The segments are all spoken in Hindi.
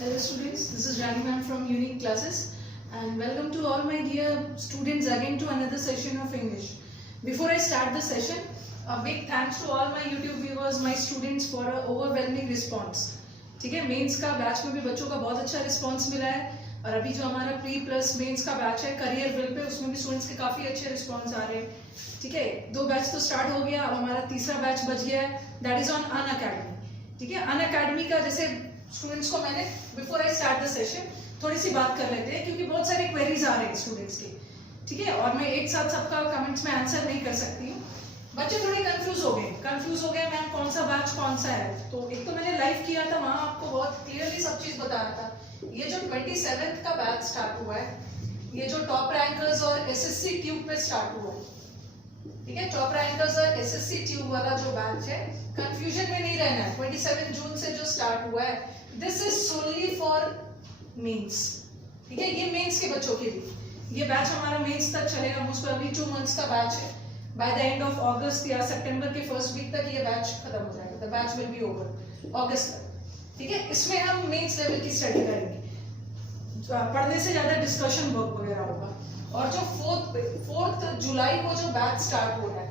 Hello students, this is Rani ma'am from Unique Classes and welcome to all my dear students again to another session of English. Before I start the session, a big thanks to all my YouTube viewers, my students for a overwhelming response. ठीक है, मेंस का बैच में भी बच्चों का बहुत अच्छा रिस्पांस मिला है और अभी जो हमारा प्री प्लस मेंस का बैच है करियर विल पे, उसमें भी स्टूडेंट्स के काफी अच्छे रिस्पांस आ रहे हैं. ठीक है, 2 बैच तो स्टार्ट हो गया, अब हमारा तीसरा बैच बच गया है, दैट इज ऑन अनअकैडमी. ठीक है, अनअकैडमी का जैसे स्टूडेंट्स को मैंने before I start the session थोड़ी सी बात कर लेते हैं क्योंकि बहुत सारे क्वेरीज आ रहे हैं स्टूडेंट्स के. ठीक है, और मैं एक साथ सबका कमेंट्स में आंसर नहीं कर सकती हूँ. बच्चे थोड़े कंफ्यूज हो गए मैम कौन सा बैच कौन सा है. तो एक तो मैंने लाइव किया था, वहां आपको बहुत क्लियरली सब चीज बताया था. ये जो 27th का बैच स्टार्ट हुआ है, ये जो टॉप रैंकर्स और एसएससी ट्यूब पे स्टार्ट हुआ है. ठीक है, टॉप रैंकर्स और एसएससी ट्यूब वाला जो बैच है, कंफ्यूजन में नहीं रहना है. 27 जून से जो स्टार्ट हुआ है, दिस इज सोनली फॉर मेंस. ठीक है, ये मेंस के बच्चों के लिए ये बैच हमारा मेंस तक चलेगा. मोस्ट प्रोबब्ली 2 मंथ्स का बैच है. बाय द एंड ऑफ अगस्त या सितंबर के फर्स्ट वीक तक ये बैच खत्म हो जाएगा. The batch will be over अगस्त तक. ठीक है, इसमें हम मेंस लेवल की स्टडी करेंगे. पढ़ने से ज्यादा डिस्कशन वर्क वगैरह होगा. और जो 4 जुलाई को जो बैच स्टार्ट हो रहा है,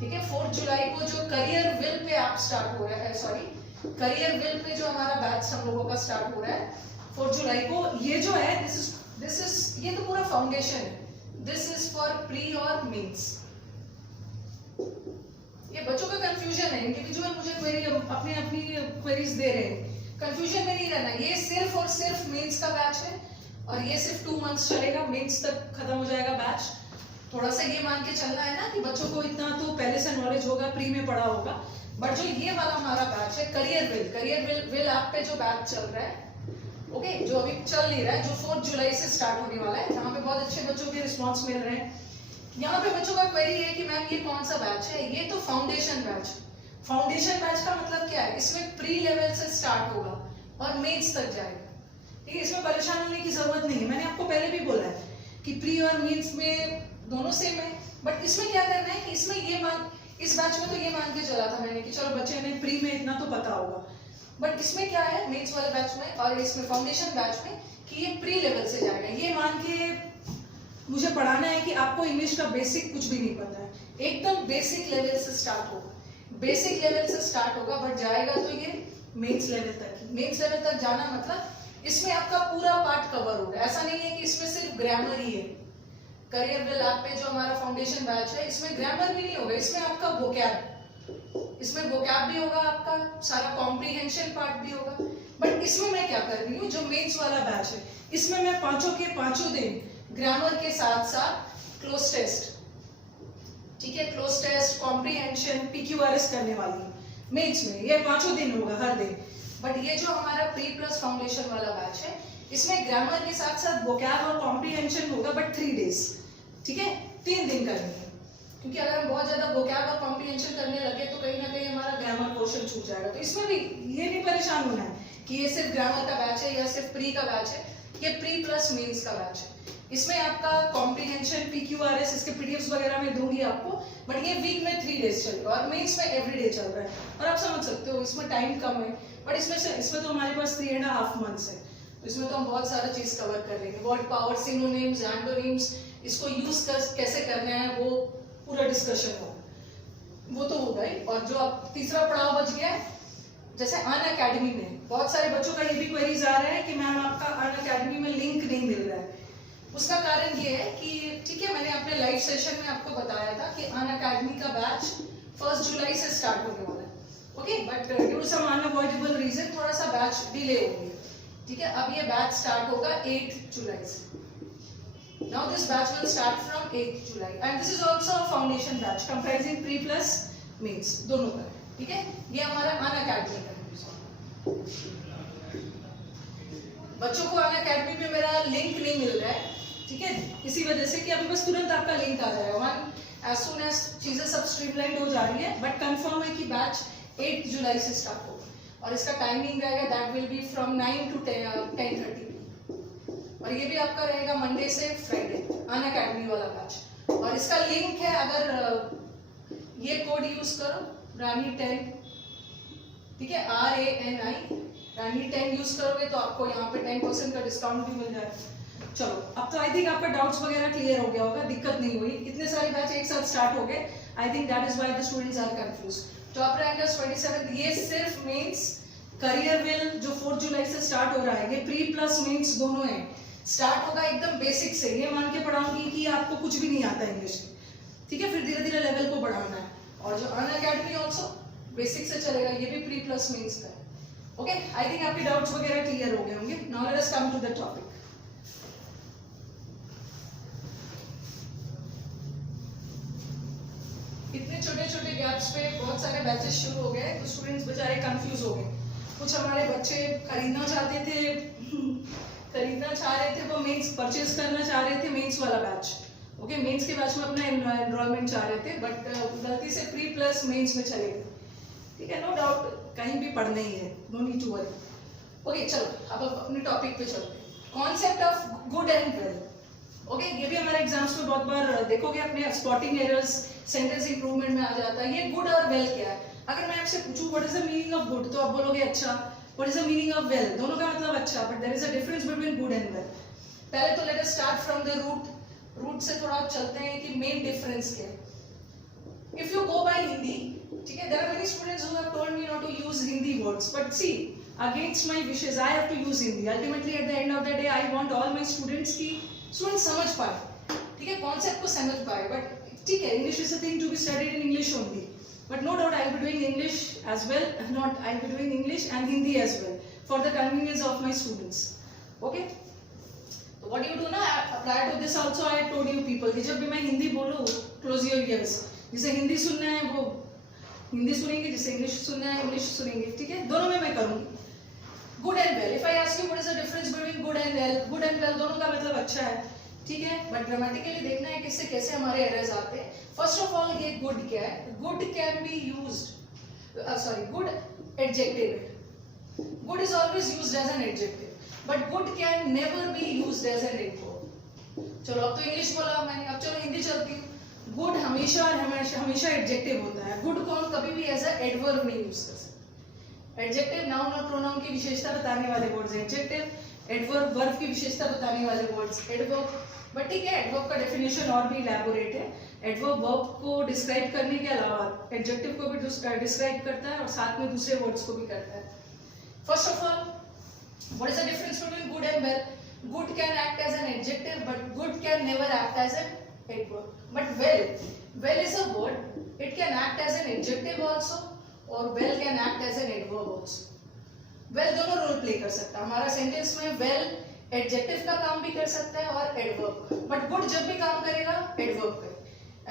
ठीक है, 4 जुलाई को जो करियर विल पे आप स्टार्ट हो रहा है, सॉरी करियर विल पे जो हमारा बैच हम लोगों का स्टार्ट हो रहा है 4 जुलाई को, ये जो है दिस इज ये तो पूरा फाउंडेशन है. दिस इज फॉर प्री और मेंस. ये बच्चों का कंफ्यूजन है क्योंकि जो है मुझे क्वेरी अपनी अपनी क्वेरीज दे रहे हैं. कंफ्यूजन में नहीं रहना. ये सिर्फ और सिर्फ मेंस का बैच है और ये सिर्फ 2 मंथ्स चलेगा. मेंस तक खत्म हो जाएगा बैच. थोड़ा सा ये मान के चलना है ना कि बच्चों को इतना तो पहले से नॉलेज होगा, प्री में पढ़ा होगा. बट जो ये वाला हमारा बैच है करियर विल ऐप पे जो बैच चल रहा है, ओके, जो अभी चल नहीं रहा है, जो 4 जुलाई से स्टार्ट होने वाला है, जहाँ पे बहुत अच्छे बच्चों के रिस्पॉन्स मिल रहे हैं. यहाँ पे बच्चों का क्वेरी है कि मैम ये कौन सा बैच है. ये तो फाउंडेशन बैच. फाउंडेशन बैच का मतलब क्या है, इसमें प्री लेवल से स्टार्ट होगा और मेंस तक जाएगा. ठीक है, इसमें परेशान होने की जरूरत नहीं है. मैंने आपको पहले भी बोला है कि प्री और मेंस में दोनों सेम है. बट इसमें क्या करना है कि इसमें इस बैच में तो ये मान के चला था मैंने कि चलो बच्चे ने प्री में इतना तो पता होगा. बट इसमें क्या है, मेंस वाले बैच में और इसमें फाउंडेशन बैच में, कि ये प्री लेवल से जाएगा. ये मान के मुझे पढ़ाना है कि आपको इंग्लिश का बेसिक कुछ भी नहीं पता है. एकदम बेसिक लेवल से स्टार्ट होगा. बेसिक लेवल से स्टार्ट होगा बट जाएगा तो ये मेंस लेवल तक. मेंस लेवल तक जाना मतलब इसमें आपका पूरा पार्ट कवर होगा. ऐसा नहीं है कि इसमें सिर्फ ग्रामर ही है. करियर विल ऐप पे जो हमारा फाउंडेशन बैच है, इसमें ग्रामर भी नहीं होगा. इसमें आपका वोकैब भी होगा, आपका सारा कॉम्प्रिहेंशन पार्ट भी होगा. बट इसमें मैं क्या कर रही हूँ, जो मेंस वाला बैच है, इसमें मैं पांचों के पांचों दिन ग्रामर के साथ साथ क्लोज टेस्ट, ठीक है, क्लोज टेस्ट, कॉम्प्रिहेंशन, पीक्यूआरएस करने वाली हूँ मेंस में. ये पांचों दिन होगा हर दिन. बट ये जो हमारा प्री प्लस फाउंडेशन वाला बैच है, इसमें ग्रामर के साथ साथ वोकैब और कॉम्प्रिहेंशन होगा बट 3 डेज. ठीक है, 3 दिन करनी है. क्योंकि अगर हम बहुत ज्यादा वोकैब और कॉम्प्रिहेंशन करने लगे तो कहीं ना कहीं हमारा ग्रामर पोर्शन छूट जाएगा. तो इसमें भी ये नहीं परेशान होना है कि ये सिर्फ ग्रामर का बैच है या सिर्फ प्री का बैच है. ये प्री प्लस मेंस का बैच है. इसमें आपका कॉम्प्रिहेंशन, पीक्यूआरएस, इसके पीडीएफ्स वगैरह मैं दूंगी आपको. बट ये वीक में 3 डेज चलेगा और मेंस में एवरीडे चल रहा है. और आप समझ सकते हो इसमें टाइम कम है. बट इसमें तो हमारे पास 3.5 मंथ्स है. इसमें तो हम बहुत सारा चीज कवर कर लेंगे. वर्ड पावर, सिनोनिम्स, एंटोनिम्स, इसको यूज कैसे करना है, वो पूरा डिस्कशन होगा. वो तो होगा ही. और जो अब तीसरा पड़ाव बच गया है, जैसे अनअकैडमी में बहुत सारे बच्चों का ये भी क्वेरीज आ रहा है कि मैम आपका अनअकैडमी में लिंक नहीं मिल रहा है. उसका कारण ये है कि ठीक है, मैंने अपने लाइव सेशन में आपको बताया था कि अनअकैडमी का बैच 1 जुलाई से स्टार्ट होने वाला है. Okay, but due to some unavoidable reason थोड़ा सा बैच डिले हो गया. ठीक है, अब ये बैच स्टार्ट होगा 8 जुलाई से. Now this batch will start from 8 July and this is also a foundation batch comprising pre plus mains दोनों का. ठीक है, ये हमारा अनअकैडमी का है. बच्चों को अनअकैडमी में मेरा लिंक नहीं मिल रहा है. ठीक है, इसी वजह से कि अभी बस तुरंत आपका लिंक आ जाएगा as soon as चीजें सब स्ट्रीमलाइंड हो जा रही है. बट कंफर्म है कि बैच 8 जुलाई से स्टार्ट होगा और इसका टाइमिंग रहेगा that will be from 9 to 10:30. और ये भी आपका रहेगा मंडे से फ्राइडे, अनअकैडमी वाला बैच. और इसका लिंक है, अगर ये कोड यूज करो, रानी 10, ठीक है, RANI यानी 10 यूज करोगे तो आपको यहाँ पे 10% का डिस्काउंट भी मिल जाएगा। चलो अब तो आई थिंक आपका डाउट्स वगैरह क्लियर हो गया होगा, दिक्कत नहीं हुई, इतने सारे बैच एक साथ स्टार्ट हो गए। I think that is why the students are confuse. Top rankers 27, ये सिर्फ मेंस करियर वेल जो 4 जुलाई से स्टार्ट हो रहा है, ये प्री प्लस मेंस दोनों है। स्टार्ट होगा एकदम बेसिक से, ये मान के पढ़ाऊंगी कि आपको कुछ भी नहीं आता इंग्लिश, ठीक है, फिर धीरे धीरे लेवल को बढ़ाना है। और जो अनअकैडमी ऑल्सो बेसिक से चलेगा, ये भी प्री प्लस मेंस का है। ओके, आई थिंक आपके डाउट्स वगैरह क्लियर हो गए होंगे। Now let us come to the topic. इतने छोटे छोटे गैप्स पे बहुत सारे बैचेस शुरू हो गए, तो स्टूडेंट्स बेचारे कंफ्यूज हो गए। कुछ हमारे बच्चे खरीदना चाहते थे वो मेंस परचेज करना चाह रहे थे, मेंस वाला बैच। ओके, मेंस के बैच में अपना एनरोलमेंट चाह रहे थे, बट गलती से प्री प्लस मेंस में चले गए। ठीक है, नो डाउट, कहीं भी पढ़ना ही है, no need to worry. Okay, चलो अब अपने टॉपिक पे चलते हैं। Concept of good and well. Okay, ये भी हमारे एग्जाम्स में बहुत बार देखोगे, अपने स्पॉटिंग एरर्स, सेंटेंस इंप्रूवमेंट में आ जाता है। ये गुड और वेल क्या है? अगर मैं आपसे पूछूं what is the meaning of good, तो आप बोलोगे अच्छा। What is the meaning of well, दोनों का मतलब अच्छा, but there is a difference between good and well. पहले तो let us start from the root से थोड़ा चलते हैं कि मेन डिफरेंस क्या है। If you go by Hindi, ठीक है, there are many students who have told me not to use Hindi words, but see against my wishes I have to use Hindi. Ultimately at the end of the day I want all my students की स्टूडेंट समझ पाए, ठीक है, कॉन्सेप्ट को समझ पाए। बट ठीक है, English is a thing to be studied in English only, but no doubt I'll be doing English as well, not I'll be doing English and Hindi as well for the convenience of my students. Okay, so what do you do now? Prior to this also I told you people कि जब भी मैं हिंदी बोलूँ, close your ears, जिसे हिंदी सुनना है वो हिंदी सुनेंगे, जिसे इंग्लिश सुनना है इंग्लिश सुनेंगे, ठीक है, दोनों में मैं करूँगी। Good and well, if I ask you what is the difference between good and well दोनों का मतलब अच्छा है, ठीक है, बट ग्रामेटिकली देखना है किससे कैसे हमारे एरर्स आते हैं। फर्स्ट ऑफ ऑल, ये गुड क्या है? Good can be used, sorry, good adjective है। Good is always used as an adjective, but good can never be used as an adverb. चलो अब तो इंग्लिश बोला मैंने, अब चलो हिंदी चलती हूँ। गुड हमेशा और हमेशा एडजेक्टिव होता है। गुड को हम कभी भी एज अ एडवर्ब नहीं यूज कर सकते। एडजेक्टिव नाउन और प्रोनाउन की विशेषता बताने वाले वर्ड्स एडजेक्टिव, एडवर्ब वर्ब की विशेषता बताने वाले वर्ड्स एडवर्ब। बट ठीक है, एडवर्ब का डेफिनेशन और भी इलैबोरेट है। एडवर्ब वर्ब को डिस्क्राइब करने के अलावा एडजेक्टिव को भी डिस्क्राइब करता है और साथ में दूसरे वर्ड्स को भी करता है। First of all, what is the difference between good and well? Good can act as an adjective, but good can never act as an adverb. But well is a word, it can act as an adjective also और well can act as an adverb also. Well दोनों रोल प्ले कर सकता है हमारा सेंटेंस में। वेल एडजेक्टिव का काम भी कर सकता है और एडवर्ब का, बट गुड जब भी काम करेगा एडवर्ब का,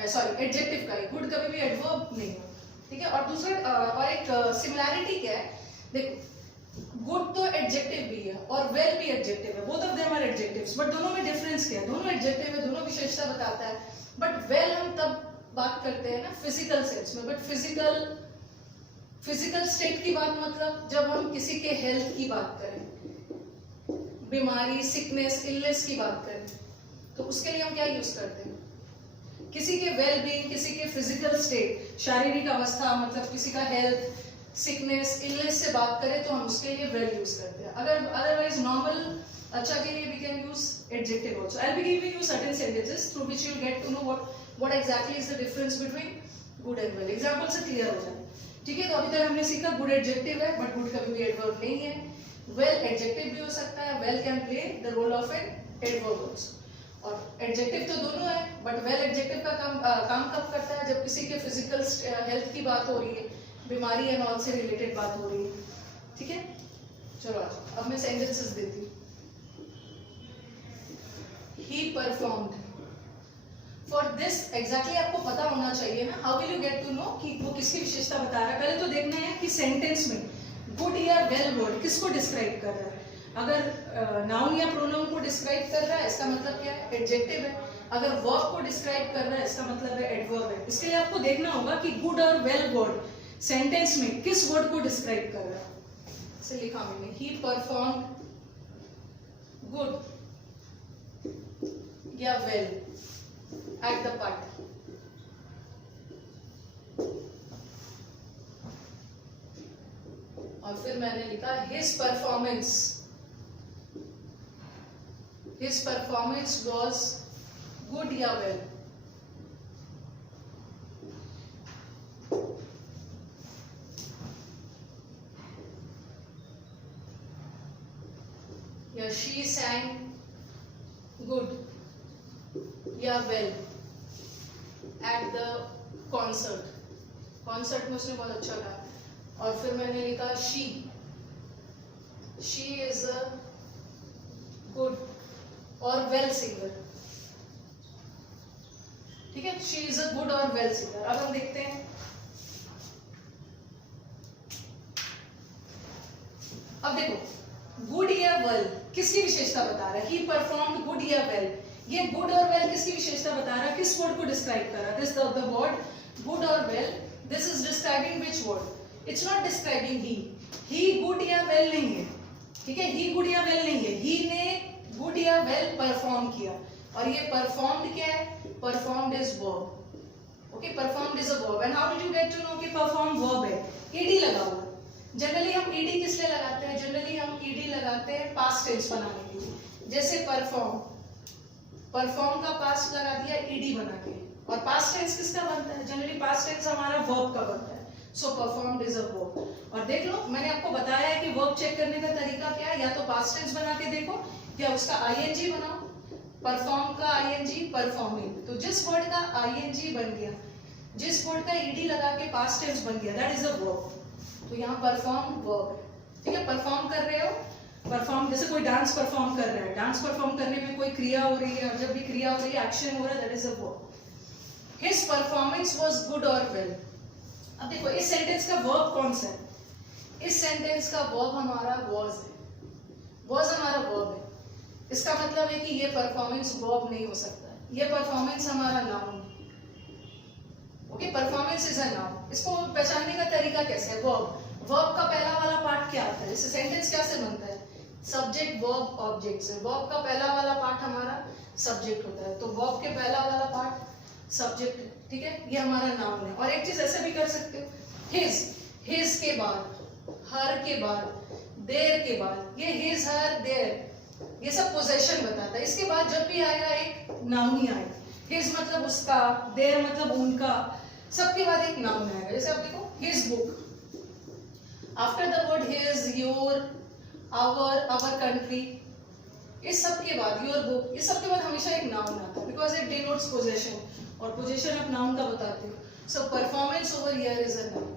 सॉरी एडजेक्टिव का ही, गुड कभी भी एडवर्ब नहीं हो, ठीक है। और दूसरा और एक सिमिलैरिटी क्या है, देखो गुड तो एडजेक्टिव भी है और वेल भी एडजेक्टिव है, both of them are adjectives, but दोनों में डिफरेंस क्या है? दोनों एडजेक्टिव है, दोनों विशेषता बताता है, बट वेल हम तब बात करते हैं ना फिजिकल सेंस में, बट फिजिकल स्टेट की बात मतलब जब हम किसी के हेल्थ की बात करें, बीमारी, सिकनेस, इलनेस की बात करें, तो उसके लिए हम क्या यूज करते हैं? किसी के वेल बीइंग, किसी के फिजिकल स्टेट, शारीरिक अवस्था, मतलब किसी का हेल्थ, सिकनेस, इलनेस से बात करें तो हम उसके लिए वेल यूज करते हैं। अगर अदरवाइज नॉर्मल अच्छा के लिए we can use adjective also. I will be giving you certain sentences through which you will get to know what exactly is the difference between good and well. Example से क्लियर हो जाए, ठीक है। तो अभी तक हमने सीखा गुड एडजेक्टिव है, बट गुड कभी भी एडवर्ब नहीं है। वेल एडजेक्टिव भी हो सकता है, well can play the role of an adverb also. और एडजेक्टिव तो दोनों है, बट वेल एडजेक्टिव का काम कब करता है? जब किसी के फिजिकल हेल्थ की बात हो रही है, बीमारी एंड ऑल से रिलेटेड बात हो रही है, ठीक है। चलो अब मैं सेंटेंसेस देती हूँ। He performed, for this exactly आपको पता होना चाहिए ना, how will you get to know कि वो किसकी विशेषता बता रहा है। पहले तो देखना है कि सेंटेंस में गुड या वेल वर्ड किसको डिस्क्राइब कर रहा है। अगर नाउन या प्रोनाउन को डिस्क्राइब कर रहा है, इसका मतलब क्या है? एडजेक्टिव है। अगर वर्ब को डिस्क्राइब कर रहा है, इसका मतलब है एडवर्ब है। इसके लिए आपको देखना होगा कि गुड और वेल वर्ड सेंटेंस में किस वर्ड को डिस्क्राइब कर रहा है। इसे लिखा मैंने, ही परफॉर्म गुड या वेल एट द पार्टी। और फिर मैंने लिखा हिज परफॉर्मेंस वॉज गुड या वेल। या शी sang good या well at the concert में उसने बहुत अच्छा गाया। और फिर मैंने लिखा she is a good और well singer। ठीक है, she is a good और well singer। अब हम देखते हैं, अब देखो गुड या वेल किसकी विशेषता बता रहा है? ही परफॉर्म्ड गुड या वेल। ये गुड और वेल किसकी विशेषता बता रहा है? किस वर्ड को डिस्क्राइब कर रहा है? दिस द वर्ड गुड और well, this is describing which word? It's not describing he good या वेल नहीं है, ठीक है, ही गुड या वेल नहीं है, ही ने गुड या वेल परफॉर्म किया। और ये परफॉर्म्ड क्या है? Performed is verb. Okay, performed is a verb. And how did you get to know कि परफॉर्म वर्ब है? ईडी लगा हुआ। जनरली हम ईडी किस लिए लगाते हैं? जनरली हम ईडी लगाते हैं पास्ट टेंस बनाने के लिए। जैसे परफॉर्म का पास्ट लगा दिया ईडी बना के। और पास्ट टेंस किसका बनता है? जनरली पास्ट टेंस हमारा वर्ब का बनता है। सो परफॉर्म्ड इज अ वर्ब। और देख लो, मैंने आपको बताया है कि वर्ब चेक करने का तरीका क्या है। या तो पास्ट टेंस बना के देखो या उसका आईएनजी बनाओ। परफॉर्म का आईएनजी परफॉर्मिंग। तो जिस वर्ड का आईएनजी बन गया, जिस वर्ड का ईडी लगा के पास्ट टेंस बन गया, दैट इज अ वर्ब। तो यहाँ परफॉर्म वर्ब है। ठीक है, परफॉर्म कर रहे हो, परफॉर्म जैसे कोई डांस परफॉर्म कर रहा है, डांस परफॉर्म करने में कोई क्रिया हो रही है, और जब भी क्रिया हो रही है, एक्शन हो रहा है, that is a verb. His performance was good और वेल। अब देखो इस सेंटेंस का वर्ब कौन सा है? इस सेंटेंस का वर्ब हमारा वाज है। वाज हमारा वर्ब है। इसका मतलब है कि ये परफॉर्मेंस वर्ब नहीं हो सकता है, ये परफॉर्मेंस हमारा नाउन है। Okay, performance is a noun. इसको पहचानने का तरीका कैसे है? वर्ब का पहला वाला पार्ट क्या आता है? जैसे सेंटेंस कैसे बनता है? सब्जेक्ट वर्ब ऑब्जेक्ट से। वर्ब का पहला वाला पार्ट हमारा सब्जेक्ट होता है, तो वर्ब के पहला वाला पार्ट सब्जेक्ट है। ठीक है, ये हमारा नाउन है। और एक चीज ऐसे भी कर सकते हो, हिज के बाद, हर के बाद, देयर के बाद, ये हिज हर देयर, ये सब पोजेशन बताता है। इसके बाद जब भी आएगा एक नाउन ही आएगा। हिज मतलब उसका, देयर मतलब उनका, सबके बाद एक नाउन आएगा। जैसे आप देखो his book, after the word his, your, our country, इस सब के बाद योर बुक, इस सब के बाद हमेशा एक नाउन आता है, बिकॉज इट डिनोट्स पोजेशन, और पोजेशन आप नाउन का बताते हो। So performance over here is a noun.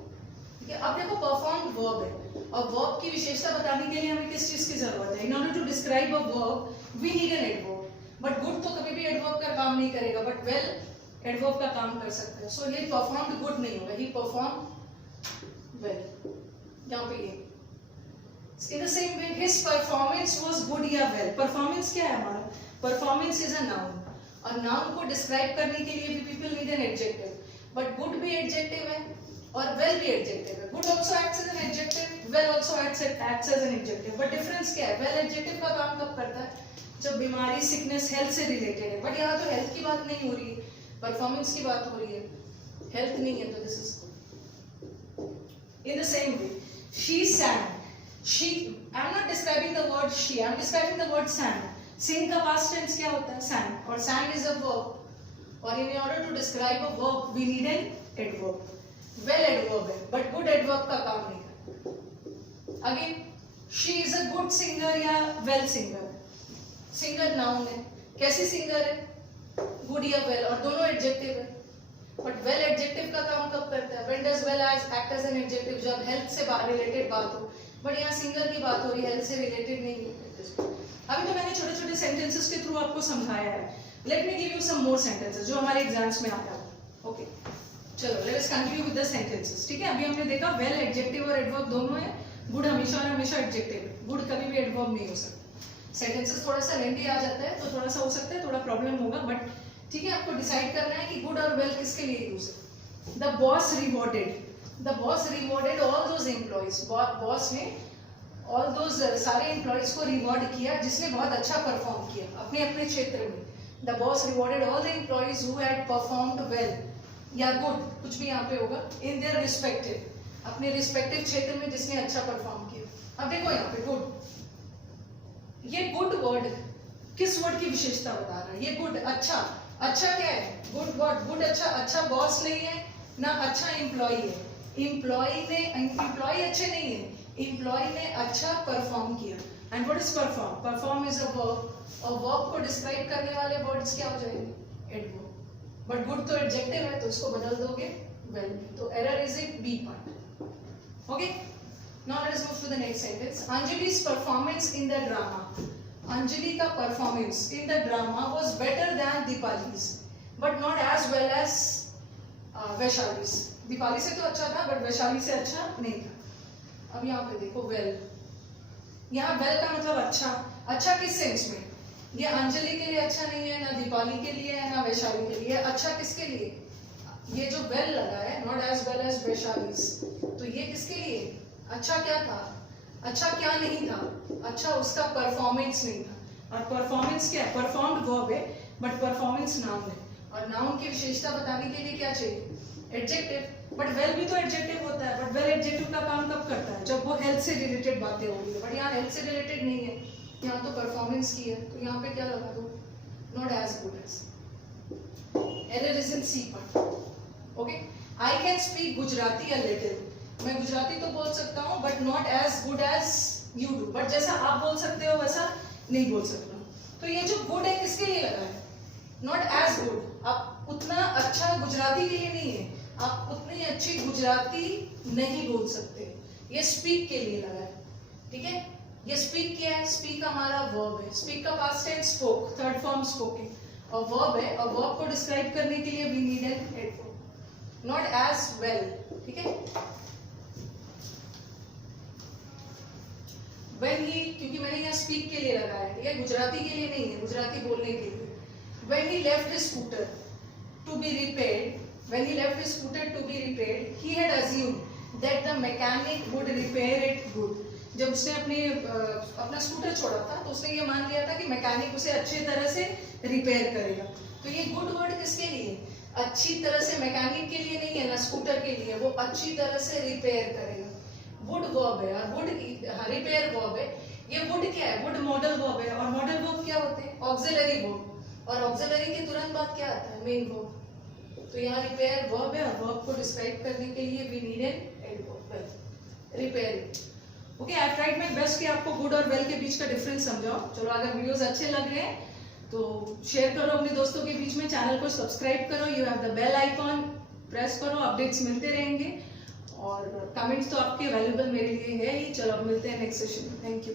ठीक है, अब देखो परफॉर्म वर्ब है, और वर्ब की विशेषता बताने के लिए हमें किस चीज की जरूरत है? In order to describe a verb we need an adverb. But good तो कभी भी एडवर्ब का काम नहीं करेगा, बट वेल एडवर्ब का काम कर सकता है। सो ये परफॉर्म्ड गुड नहीं होगा, ही परफॉर्म वेल। यहाँ पे ये in the same way his performance was good या well। परफॉर्मेंस क्या है हमारा? परफॉर्मेंस इज अ नाउन, और नाउन को डिस्क्राइब करने के लिए भी people need an adjective. But good भी एडजेक्टिव है और वेल भी एडजेक्टिव है। Good also acts as an adjective, well also acts as an adjective. But difference क्या है? वेल एडजेक्टिव का काम कब करता है? जब बीमारी, सिकनेस, हेल्थ से रिलेटेड है। बट यहाँ तो हेल्थ की बात नहीं हो रही है, परफॉर्मेंस की बात हो रही है, हेल्थ नहीं है। तो this is in the same way she sang। She, I'm not describing the word she, I'm describing the word sang. Sing का past tense क्या होता है? sang, और sang is a verb, और in order to describe a verb we need an adverb. Well adverb है, but good adverb का काम नहीं करता। Again, she is a good singer या well singer। singer noun है, कैसी singer है? good या well, और दोनों adjective है। बट वेल एडजेक्टिव का काम कब करता है? When does well act as an adjective? जब हेल्थ से रिलेटेड बात हो। बट यहाँ सिंगर की बात हो रही है, हेल्थ से रिलेटेड नहीं है। अभी तो मैंने छोटे छोटे सेंटेंसेस के थ्रू आपको समझाया है। Let me give you some more sentences जो हमारे एग्जाम्स में आता है। ओके, चलो let us continue with the sentences. ठीक है, अभी हमने देखा वेल एडजेक्टिव और एडवर्ब दोनों है। गुड हमेशा और हमेशा एडजेक्टिव है, गुड कभी भी एडवर्ब नहीं हो सकता। सेंटेंसेस थोड़ा सा लेंथी आ जाता है, तो थोड़ा सा हो सकता है, थोड़ा प्रॉब्लम होगा। बट ठीक है, आपको डिसाइड करना है कि गुड और वेल किसके लिए यूज है। The boss rewarded all those employees. Boss ने ऑल दोज सारे एम्प्लॉइज को रिवॉर्ड किया जिसने बहुत अच्छा परफॉर्म किया अपने अपने क्षेत्र में। The boss rewarded all the employees who had performed well या गुड, कुछ भी यहाँ पे होगा, इन देयर रिस्पेक्टिव अपने रिस्पेक्टिव क्षेत्र में जिसने अच्छा परफॉर्म किया। अब देखो यहाँ पे गुड, ये गुड वर्ड किस वर्ड की विशेषता बता रहा है? ये गुड, अच्छा। अच्छा क्या है? गुड वर्ड, गुड अच्छा। अच्छा बॉस नहीं है ना अच्छा एम्प्लॉय है। एम्प्लॉय अच्छे नहीं है, एम्प्लॉय ने अच्छा परफॉर्म किया। And what is perform? Perform is a verb, और वर्ब को डिस्क्राइब करने वाले वर्ड्स क्या हो जाएंगे? एडवर्ब। बट गुड तो एडजेक्टिव है तो उसको बदल दोगे वेल। तो error is in B part. Okay, now let us move to the next sentence. Anjali's performance in the drama, Anjali का performance in the drama was better than Deepali's but not as well as Vaishali's. Deepali से तो अच्छा था बट वैशाली से अच्छा नहीं था। अब यहाँ पे देखो वेल, यहाँ वेल का मतलब अच्छा। अच्छा किस सेंस में? ये अंजलि के लिए अच्छा नहीं है, ना दीपाली के लिए है, ना वैशाली के लिए। अच्छा किसके लिए? ये जो वेल लगा है, नॉट एज वेल एज वैशाली's, तो ये किसके लिए? अच्छा क्या था? अच्छा क्या नहीं था? अच्छा उसका परफॉर्मेंस नहीं था। और परफॉर्मेंस क्या है? परफॉर्म्ड वर्ब है बट परफॉर्मेंस नाउन है, और नाउन की विशेषता बताने के लिए क्या चाहिए? एडजेक्टिव। बट वेल भी तो एडजेक्टिव होता है, बट वेल एडजेक्टिव का काम कब करता है? जब वो हेल्थ से रिलेटेड बातें होंगी। बट यहाँ हेल्थ से रिलेटेड नहीं है, यहाँ तो परफॉर्मेंस की है, तो यहाँ पे क्या लगा दो? Not as good as. Error is in C part. Okay, I can speak Gujarati a little, मैं गुजराती तो बोल सकता हूँ but not as good as you do. But जैसा आप बोल सकते हो वैसा नहीं बोल सकता। तो ये जो गुड है किसके लिए लगा है? Not as good. आप उतना अच्छा गुजराती के लिए नहीं है, आप उतनी अच्छी गुजराती नहीं बोल सकते। ये स्पीक के लिए लगा है, ठीक है। ये स्पीक क्या है? स्पीक हमारा वर्ब है। स्पीक का past tense spoke, third form spoken, और वर्ब है, और वर्ब को डिस्क्राइब करने के लिए we need an adverb, not as well, ठीक है। When he, क्योंकि मैंने यहाँ स्पीक के लिए लगाया है, ठीक है, गुजराती के लिए नहीं है, गुजराती बोलने के लिए। When he left his scooter to be repaired, when he left his scooter to be repaired, he had assumed that the mechanic would repair it good. जब उसने अपना स्कूटर छोड़ा था तो उसने ये मान लिया था कि मैकेनिक उसे अच्छी तरह से रिपेयर करेगा। तो ये गुड वर्ड किसके लिए? अच्छी तरह से मैकेनिक के लिए नहीं है, ना स्कूटर के लिए, वो अच्छी तरह से रिपेयर करेगा। वुड वर्ब है, और वुड रिपेयर वर्ब है। ये वुड क्या है? वुड मॉडल वर्ब है, और मॉडल वर्ब क्या होते हैं? ऑक्सिलरी वर्ब, और ऑक्सिलरी के तुरंत बाद क्या आता है? Main verb. तो यहाँ रिपेयर वर्ब है, और वर्ब को डिस्क्राइब करने के लिए we need an adverb, repair. Okay, I tried my best कि आपको गुड और वेल के बीच का डिफरेंस समझाओ। चलो, अगर वीडियोस अच्छे लग रहे हैं तो शेयर करो अपने दोस्तों के बीच में, चैनल को सब्सक्राइब करो, you have the bell icon press करो, अपडेट्स मिलते रहेंगे, और कमेंट्स तो आपके वैल्यूबल मेरे लिए है ही। चलो अब मिलते हैं नेक्स्ट सेशन में। Thank you.